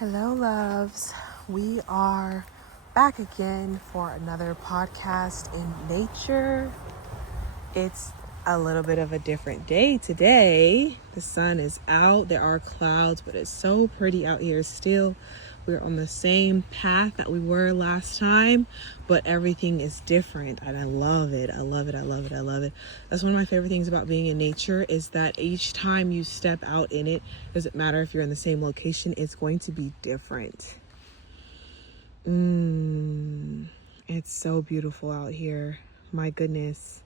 Hello, loves. We are back again for another podcast in nature. It's a little bit of a different day today. The sun is out. There are clouds, but it's so pretty out here still. We're on the same path that we were last time, but everything is different and I love it. I love it. I love it. I love it. That's one of my favorite things about being in nature is that each time you step out in it, doesn't matter if you're in the same location, it's going to be different. It's so beautiful out here. My goodness.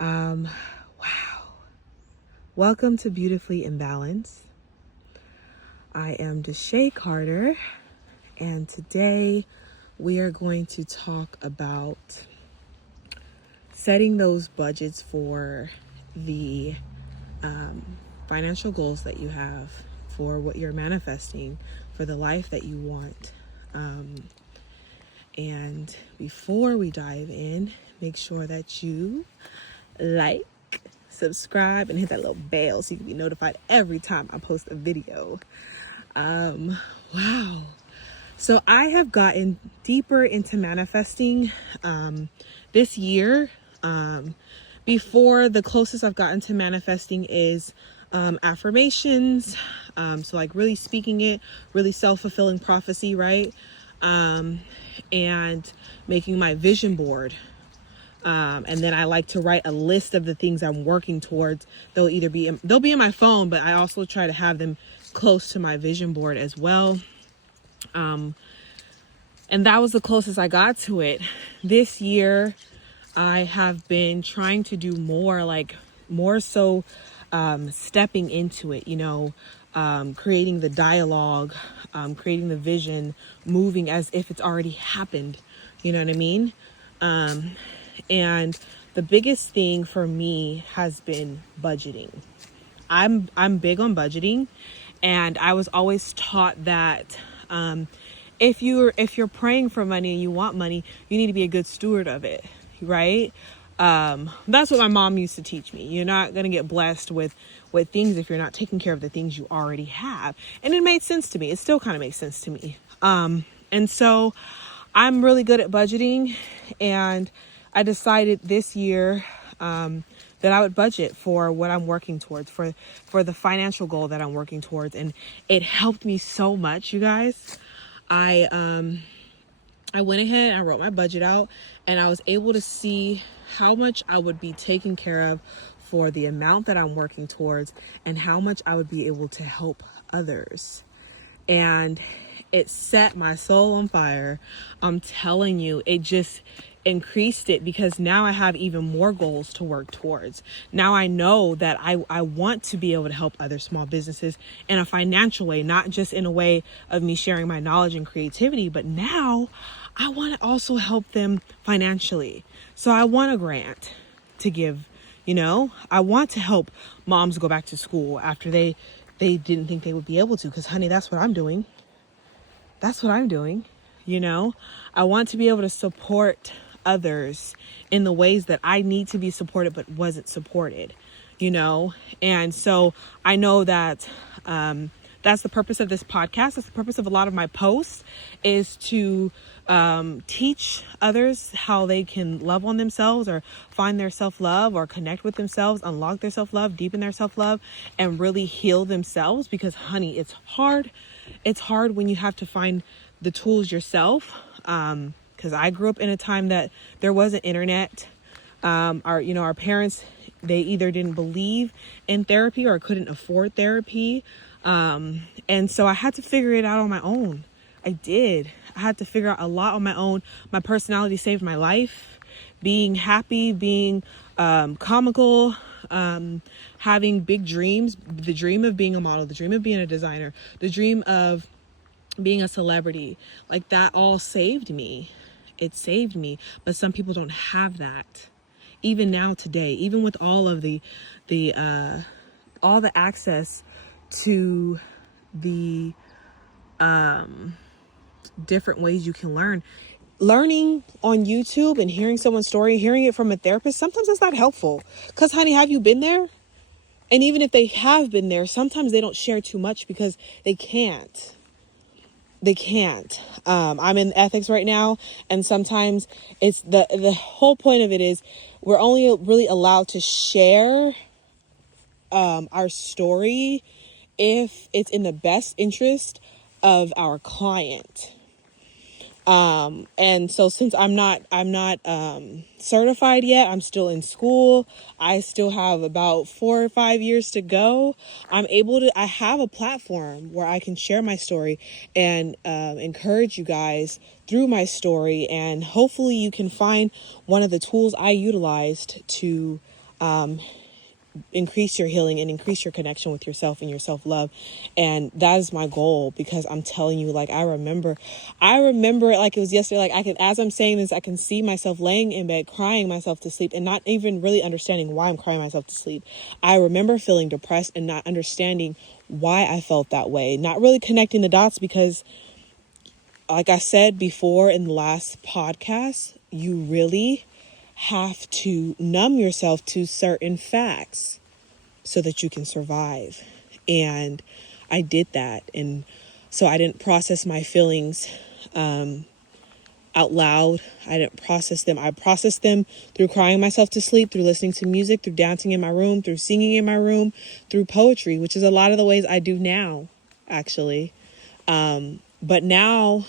Wow. Welcome to Beautifully Imbalanced. I am Deshae Carter, and today we are going to talk about setting those budgets for the financial goals that you have, for what you're manifesting, for the life that you want. And before we dive in, make sure that you like, subscribe, and hit that little bell so you can be notified every time I post a video. Wow. So I have gotten deeper into manifesting this year. Before, the closest I've gotten to manifesting is affirmations. So like really speaking it, really self-fulfilling prophecy, right? And making my vision board. And then I like to write a list of the things I'm working towards. They'll be in my phone, but I also try to have them close to my vision board as well. And that was the closest I got to it. This year, I have been trying to do more so stepping into it, creating the dialogue, creating the vision, moving as if it's already happened. You know what I mean? And the biggest thing for me has been budgeting. I'm big on budgeting, and I was always taught that if you're praying for money and you want money, you need to be a good steward of it, right? That's what my mom used to teach me. You're not going to get blessed with things if you're not taking care of the things you already have. And it made sense to me. It still kind of makes sense to me. And so I'm really good at budgeting, and I decided this year that I would budget for what I'm working towards, for the financial goal that I'm working towards. And it helped me so much, you guys. I went ahead, I wrote my budget out, and I was able to see how much I would be taken care of for the amount that I'm working towards and how much I would be able to help others. And it set my soul on fire. I'm telling you, it just increased it because now I have even more goals to work towards. Now I know that I want to be able to help other small businesses in a financial way, not just in a way of me sharing my knowledge and creativity, but now I want to also help them financially. So I want a grant to give, I want to help moms go back to school after they didn't think they would be able to, because honey, that's what I'm doing. That's what I'm doing. I want to be able to support others in the ways that I need to be supported, but wasn't supported, and so I know that, that's the purpose of this podcast. That's the purpose of a lot of my posts, is to teach others how they can love on themselves or find their self-love or connect with themselves, unlock their self-love, deepen their self-love, and really heal themselves. Because honey, it's hard. It's hard when you have to find the tools yourself. Because I grew up in a time that there wasn't internet. Our parents, they either didn't believe in therapy or couldn't afford therapy. And so I had to figure it out on my own. I did. I had to figure out a lot on my own. My personality saved my life. Being happy, being comical, having big dreams, the dream of being a model, the dream of being a designer, the dream of being a celebrity, like that all saved me. It saved me. But some people don't have that. Even now today, even with all of the access to the different ways you can learning on YouTube and hearing someone's story, hearing it from a therapist, sometimes it's not helpful. Because honey, have you been there? And even if they have been there, sometimes they don't share too much because they can't. They can't. I'm in ethics right now, and sometimes it's the whole point of it is we're only really allowed to share our story if it's in the best interest of our client. And so since I'm not certified yet, I'm still in school. I still have about 4 or 5 years to go. I have a platform where I can share my story and encourage you guys through my story. And hopefully you can find one of the tools I utilized to increase your healing and increase your connection with yourself and your self-love. And that is my goal, because I'm telling you, like, I remember it like it was yesterday. Like, as I'm saying this, I can see myself laying in bed crying myself to sleep and not even really understanding why I'm crying myself to sleep. I remember feeling depressed and not understanding why I felt that way, not really connecting the dots, because like I said before in the last podcast, you really have to numb yourself to certain facts so that you can survive. And I did that. And so I didn't process my feelings out loud. I didn't process them. I processed them through crying myself to sleep, through listening to music, through dancing in my room, through singing in my room, through poetry, which is a lot of the ways I do now, actually. But now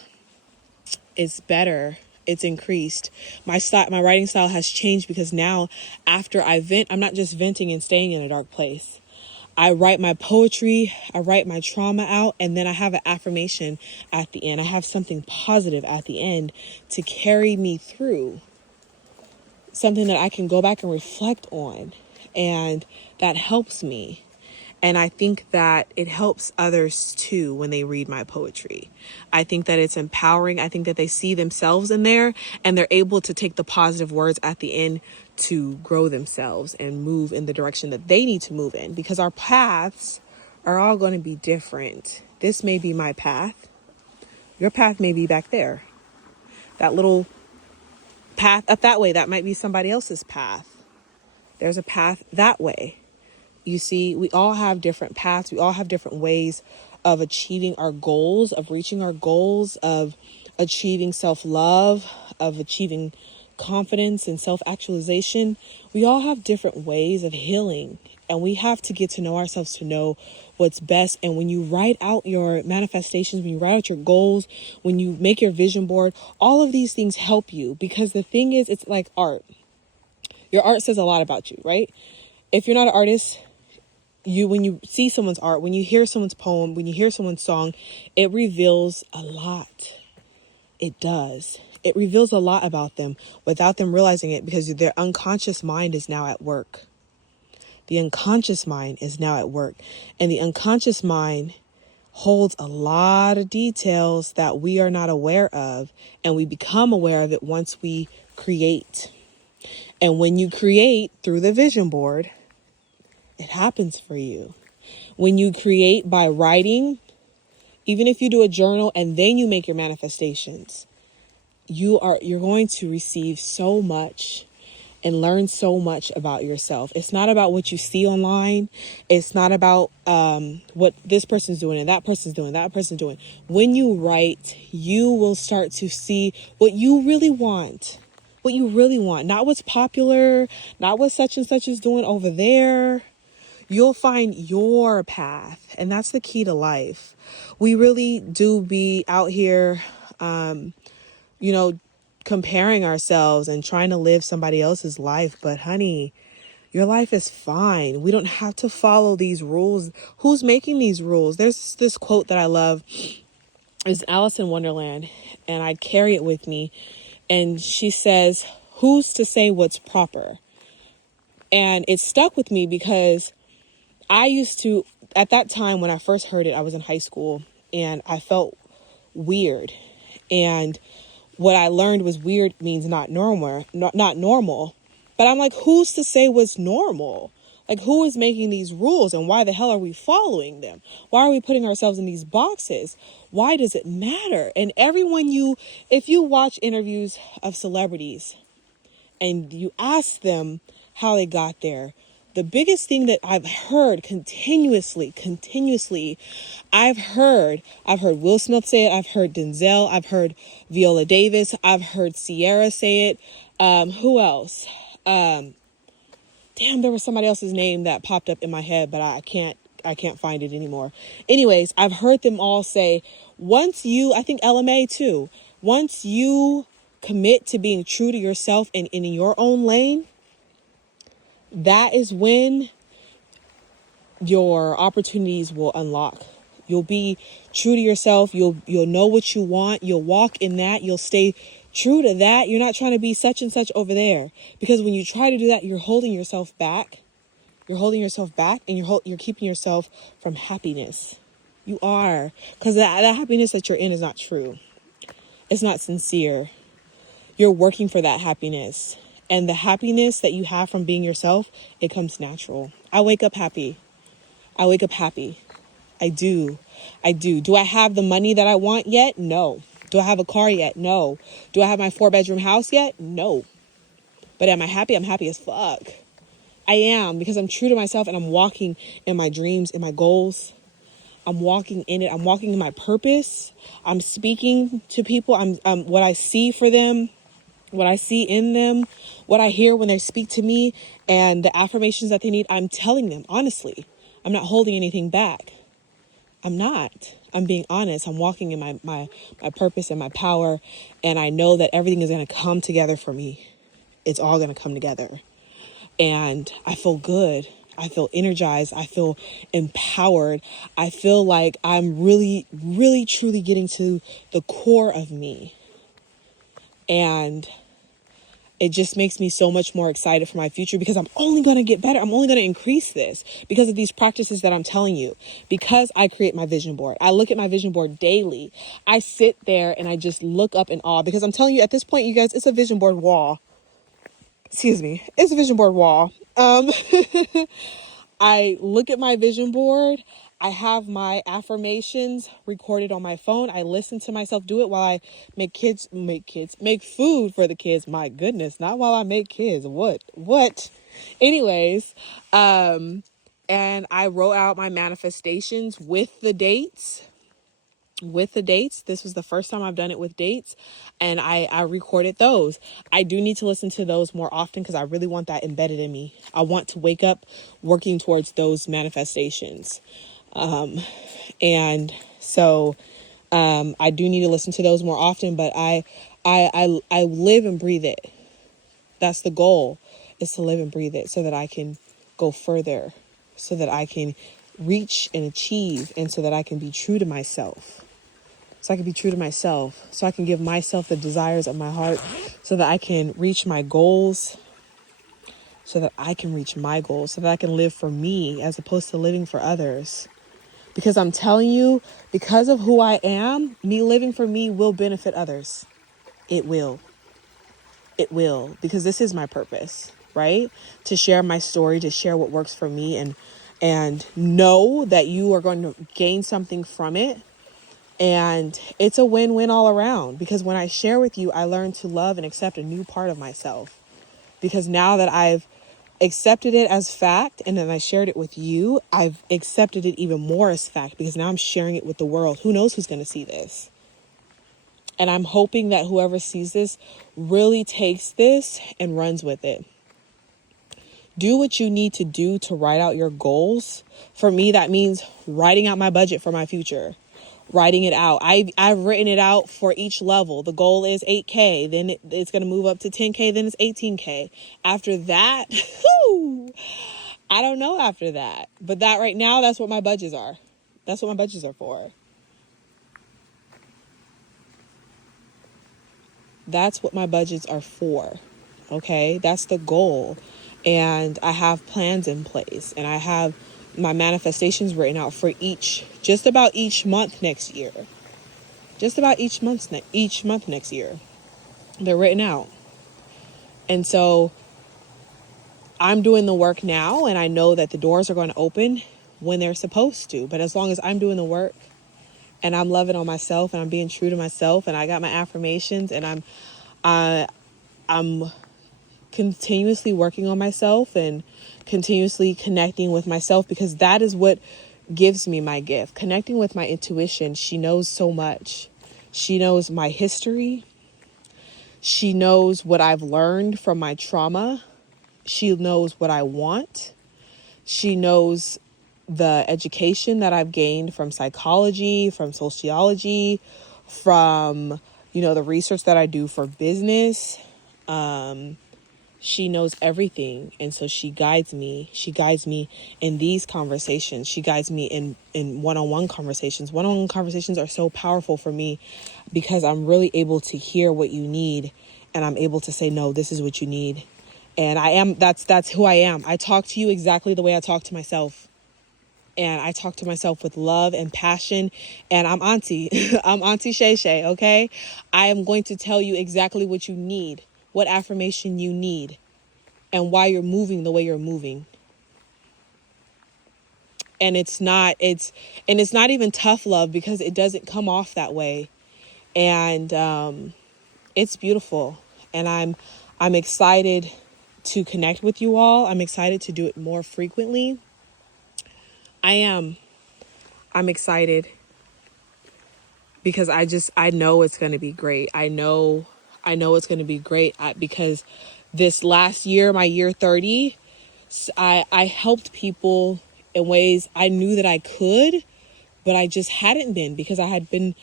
it's better. It's increased. My writing style has changed, because now after I vent, I'm not just venting and staying in a dark place. I write my poetry, I write my trauma out, and then I have an affirmation at the end. I have something positive at the end to carry me through, something that I can go back and reflect on, and that helps me. And I think that it helps others too when they read my poetry. I think that it's empowering. I think that they see themselves in there, and they're able to take the positive words at the end to grow themselves and move in the direction that they need to move in, because our paths are all going to be different. This may be my path. Your path may be back there. That little path up that way, that might be somebody else's path. There's a path that way. You see, we all have different paths. We all have different ways of achieving our goals, of reaching our goals, of achieving self-love, of achieving confidence and self-actualization. We all have different ways of healing, and we have to get to know ourselves to know what's best. And when you write out your manifestations, when you write out your goals, when you make your vision board, all of these things help you, because the thing is, it's like art. Your art says a lot about you, right? If you're not an artist, when you see someone's art, when you hear someone's poem, when you hear someone's song, it reveals a lot. It does. It reveals a lot about them without them realizing it, because their unconscious mind is now at work. The unconscious mind is now at work. And the unconscious mind holds a lot of details that we are not aware of. And we become aware of it once we create. And when you create through the vision board, it happens for you. When you create by writing, even if you do a journal and then you make your manifestations, you're going to receive so much and learn so much about yourself. It's not about what you see online. It's not about what this person's doing and that person's doing, that person's doing. When you write, you will start to see what you really want. What you really want. Not what's popular, not what such and such is doing over there. You'll find your path. And that's the key to life. We really do be out here, comparing ourselves and trying to live somebody else's life. But honey, your life is fine. We don't have to follow these rules. Who's making these rules? There's this quote that I love. It's Alice in Wonderland, and I carry it with me. And she says, "Who's to say what's proper?" And it stuck with me because I used to, at that time when I first heard it, I was in high school and I felt weird. And what I learned was weird means not normal. But I'm like, who's to say what's normal? Like, who is making these rules, and why the hell are we following them? Why are we putting ourselves in these boxes? Why does it matter? And if you watch interviews of celebrities and you ask them how they got there, the biggest thing that I've heard continuously, I've heard Will Smith say it. I've heard Denzel. I've heard Viola Davis. I've heard Ciara say it. Who else? Damn, there was somebody else's name that popped up in my head, but I can't find it anymore. Anyways, I've heard them all say, I think LMA too, once you commit to being true to yourself and in your own lane, that is when your opportunities will unlock. You'll be true to yourself. You'll know what you want. You'll walk in that. You'll stay true to that. You're not trying to be such and such over there, because when you try to do that, you're holding yourself back. You're holding yourself back, and you're keeping yourself from happiness. You are, because that happiness that you're in is not true. It's not sincere. You're working for that happiness, and the happiness that you have from being yourself, it comes natural. I wake up happy. I do. Do I have the money that I want yet? No. Do I have a car yet? No. Do I have my 4-bedroom house yet? No. But am I happy? I'm happy as fuck. I am, because I'm true to myself, and I'm walking in my dreams, in my goals. I'm walking in it. I'm walking in my purpose. I'm speaking to people. I'm what I see for them, what I see in them, what I hear when they speak to me, and the affirmations that they need. I'm telling them honestly. I'm not holding anything back. I'm not. I'm being honest. I'm walking in my purpose and my power. And I know that everything is going to come together for me. It's all going to come together. And I feel good. I feel energized. I feel empowered. I feel like I'm really, really, truly getting to the core of me. And it just makes me so much more excited for my future, because I'm only going to get better. I'm only going to increase this because of these practices that I'm telling you, because I create my vision board. I look at my vision board daily. I sit there and I just look up in awe, because I'm telling you, at this point, you guys, it's a vision board wall. Excuse me. It's a vision board wall. I look at my vision board. I have my affirmations recorded on my phone. I listen to myself do it while I make food for the kids. My goodness, not while I make kids. What? Anyways, and I wrote out my manifestations with the dates. This was the first time I've done it with dates, and I recorded those. I do need to listen to those more often, because I really want that embedded in me. I want to wake up working towards those manifestations. And so I do need to listen to those more often, but I live and breathe it. That's the goal, is to live and breathe it, so that I can go further, so that I can reach and achieve, and so that I can be true to myself. So I can give myself the desires of my heart, so that I can reach my goals, so that I can live for me as opposed to living for others. Because I'm telling you, because of who I am, me living for me will benefit others. It will, because this is my purpose, right? To share my story, to share what works for me, and know that you are going to gain something from it. And it's a win-win all around, because when I share with you, I learn to love and accept a new part of myself. Because now that I've accepted it as fact, and then I shared it with you, I've accepted it even more as fact, because now I'm sharing it with the world. Who knows who's going to see this? And I'm hoping that whoever sees this really takes this and runs with it. Do what you need to do to write out your goals. For me, that means writing out my budget for my future. Writing it out. I've written it out for each level. The goal is 8K. Then it's going to move up to 10K. Then it's 18K. After that, I don't know after that. But that right now, that's what my budgets are. That's what my budgets are for. That's what my budgets are for. Okay? That's the goal. And I have plans in place. And I have my manifestations written out for just about each month next year. Each month next year. They're written out. And so I'm doing the work now, and I know that the doors are going to open when they're supposed to. But as long as I'm doing the work, and I'm loving on myself, and I'm being true to myself, and I got my affirmations, and I'm continuously working on myself and continuously connecting with myself, because that is what gives me my gift. Connecting with my intuition. She knows so much. She knows my history. She knows what I've learned from my trauma. She knows what I want. She knows the education that I've gained from psychology, from sociology, from, the research that I do for business. She knows everything. And so she guides me. She guides me in these conversations. She guides me in one-on-one conversations. One-on-one conversations are so powerful for me because I'm really able to hear what you need, and I'm able to say, no, this is what you need. And that's who I am. I talk to you exactly the way I talk to myself. And I talk to myself with love and passion. And I'm Auntie. I'm Auntie Shay Shay, okay? I am going to tell you exactly what you need, what affirmation you need, and why you're moving the way you're moving. And it's not even tough love, because it doesn't come off that way. And it's beautiful. And I'm excited to connect with you all. I'm excited to do it more frequently. I'm excited because I know it's going to be great. I know it's going to be great because this last year, my year 30, I helped people in ways I knew that I could, but I just hadn't been, because I had been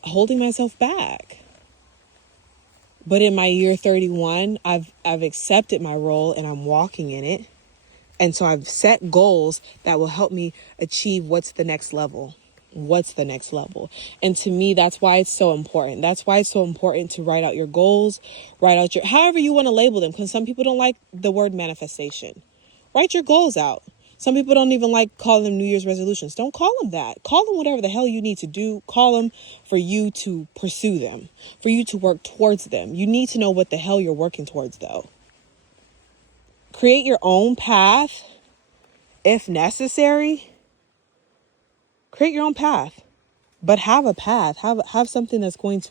holding myself back. But in my year 31, I've accepted my role and I'm walking in it. And so I've set goals that will help me achieve what's the next level. And to me, that's why it's so important. That's why it's so important to write out your goals, however you want to label them, because some people don't like the word manifestation. Write your goals out. Some people don't even like calling them New Year's resolutions. Don't call them that. Call them whatever the hell you need to do. Call them for you to pursue them, for you to work towards them. You need to know what the hell you're working towards, though. Create your own path if necessary. Create your own path, but have a path. Have something that's going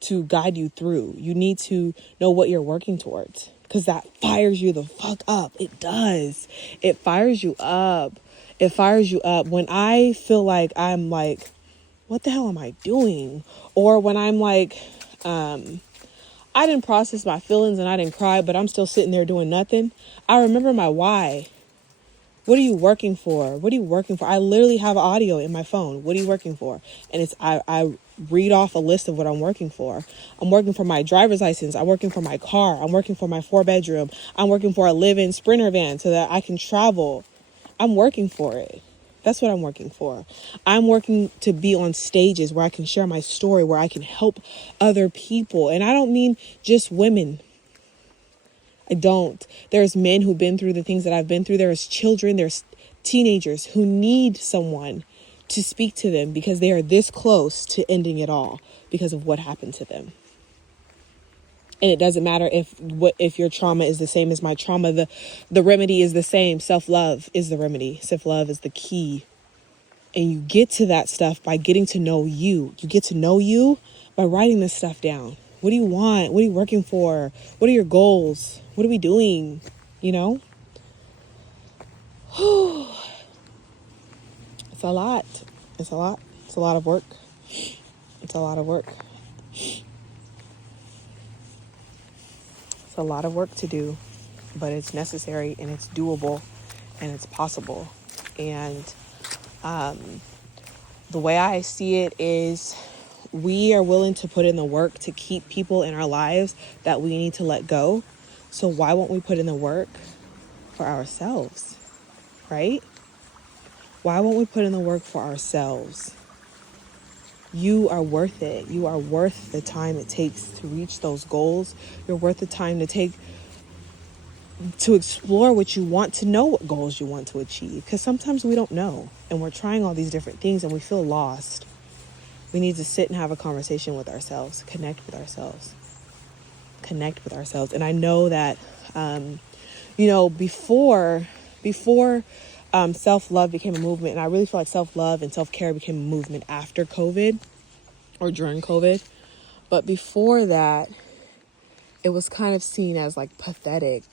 to guide you through. You need to know what you're working towards, because that fires you the fuck up. It does. It fires you up. It fires you up. When I feel like I'm like, what the hell am I doing? Or when I'm like, I didn't process my feelings and I didn't cry, but I'm still sitting there doing nothing. I remember my why. What are you working for? What are you working for? I literally have audio in my phone. What are you working for? And I read off a list of what I'm working for. I'm working for my driver's license. I'm working for my car. I'm working for my 4-bedroom. I'm working for a live-in Sprinter van so that I can travel. I'm working for it. That's what I'm working for. I'm working to be on stages where I can share my story, where I can help other people. And I don't mean just women. I don't. There's men who've been through the things that I've been through. There's children, there's teenagers who need someone to speak to them because they are this close to ending it all because of what happened to them. And it doesn't matter if your trauma is the same as my trauma. The remedy is the same. Self-love is the remedy. Self-love is the key. And you get to that stuff by getting to know you. You get to know you by writing this stuff down. What do you want? What are you working for? What are your goals? What are we doing? It's a lot. It's a lot. It's a lot of work. It's a lot of work. It's a lot of work to do, but it's necessary and it's doable and it's possible. And the way I see it is we are willing to put in the work to keep people in our lives that we need to let go. So why won't we put in the work for ourselves, right? Why won't we put in the work for ourselves? You are worth it. You are worth the time it takes to reach those goals. You're worth the time to take to explore what you want, to know what goals you want to achieve. Because sometimes we don't know and we're trying all these different things and we feel lost. We need to sit and have a conversation with ourselves, connect with ourselves. And I know that, before self-love became a movement, and I really feel like self-love and self-care became a movement after COVID or during COVID. But before that, it was kind of seen as like pathetic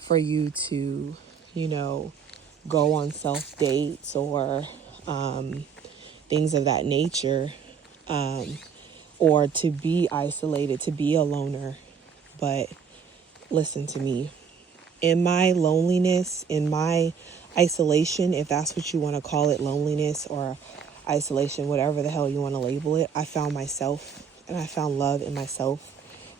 for you to go on self dates or things of that nature, or to be isolated, to be a loner. But listen to me. In my loneliness, in my isolation, if that's what you want to call it, loneliness or isolation, whatever the hell you want to label it, I found myself and I found love in myself.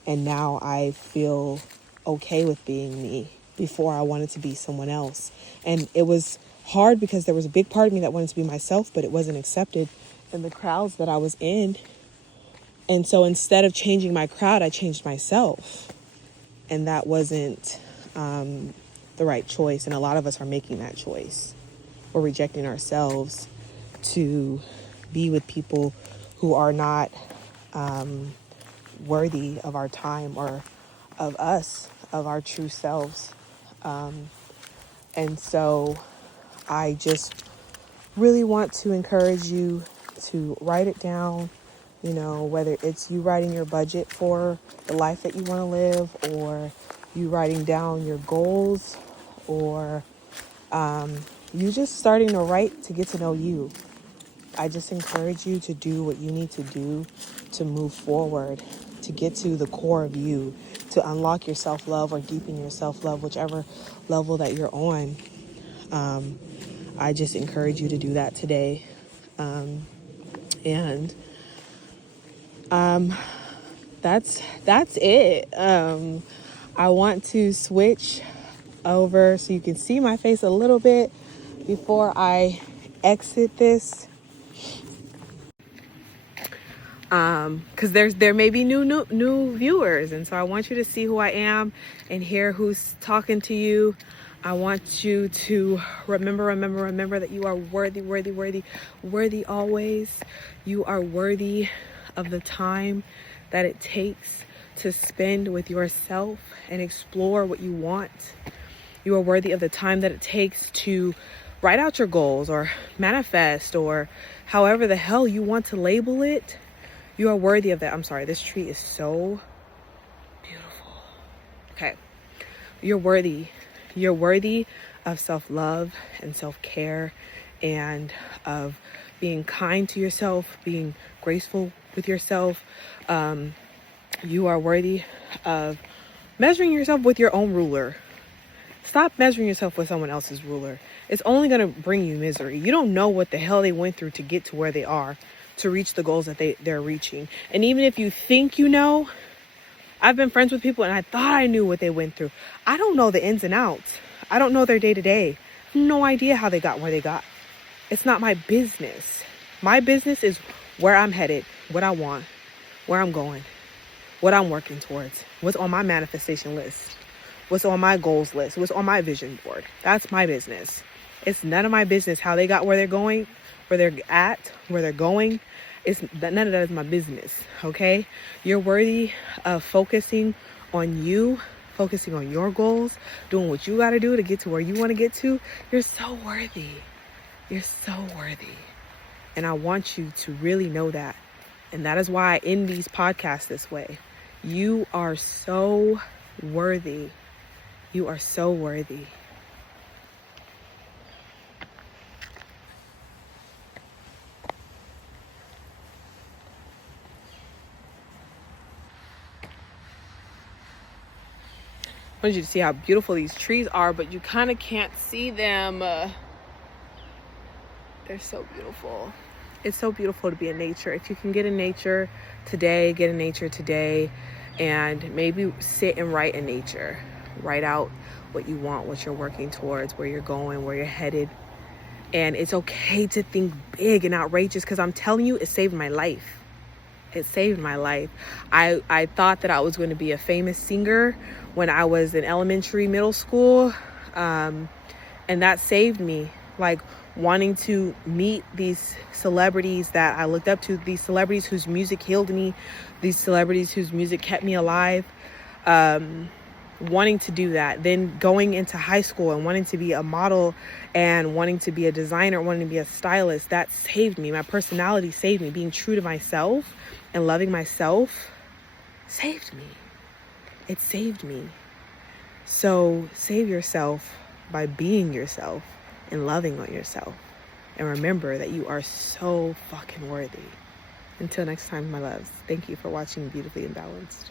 And now I feel okay with being me. Before I wanted to be someone else. And it was hard because there was a big part of me that wanted to be myself, but it wasn't accepted in the crowds that I was in. And so instead of changing my crowd, I changed myself. And that wasn't the right choice. And a lot of us are making that choice. We're rejecting ourselves to be with people who are not worthy of our time or of us, of our true selves. And so I just really want to encourage you to write it down, whether it's you writing your budget for the life that you want to live, or you writing down your goals, or you just starting to write to get to know you. I just encourage you to do what you need to do to move forward, to get to the core of you, to unlock your self-love or deepen your self-love, whichever level that you're on. I just encourage you to do that today. And that's it. I want to switch over so you can see my face a little bit before I exit this. Because there may be new viewers, and so I want you to see who I am and hear who's talking to you. I want you to remember that you are worthy always. You are worthy of the time that it takes to spend with yourself and explore what you want. You are worthy of the time that it takes to write out your goals or manifest or however the hell you want to label it. You are worthy of that. I'm sorry, this tree is so beautiful. Okay. You're worthy. You're worthy of self-love and self-care and of being kind to yourself, being graceful with yourself. You are worthy of measuring yourself with your own ruler. Stop measuring yourself with someone else's ruler. It's only going to bring you misery. You don't know what the hell they went through to get to where they are, to reach the goals that they're reaching. And even if you think you know, I've been friends with people and I thought I knew what they went through. I don't know the ins and outs. I don't know their day-to-day. No idea how they got where they got. It's not my business. My business is where I'm headed, what I want, where I'm going, what I'm working towards, what's on my manifestation list, what's on my goals list, what's on my vision board. That's my business. It's none of my business how they got where they're going, where they're at, where they're going. None of that is my business, okay? You're worthy of focusing on you, focusing on your goals, doing what you got to do to get to where you want to get to. You're so worthy. You're so worthy. And I want you to really know that. And that is why I end these podcasts this way. You are so worthy. You are so worthy. I want you to see how beautiful these trees are, but you kind of can't see them. They're so beautiful. It's so beautiful to be in nature. If you can get in nature today, get in nature today, and maybe sit and write in nature. Write out what you want, what you're working towards, where you're going, where you're headed. And it's okay to think big and outrageous, because I'm telling you, it saved my life. It saved my life. I thought that I was going to be a famous singer when I was in elementary, middle school. And that saved me. Like wanting to meet these celebrities that I looked up to, these celebrities whose music healed me, these celebrities whose music kept me alive. Wanting to do that. Then going into high school and wanting to be a model and wanting to be a designer, wanting to be a stylist, that saved me. My personality saved me. Being true to myself and loving myself saved me. It saved me. So save yourself. by being yourself and loving on yourself. And remember that you are so fucking worthy. Until next time, my loves, thank you for watching Beautifully Imbalanced.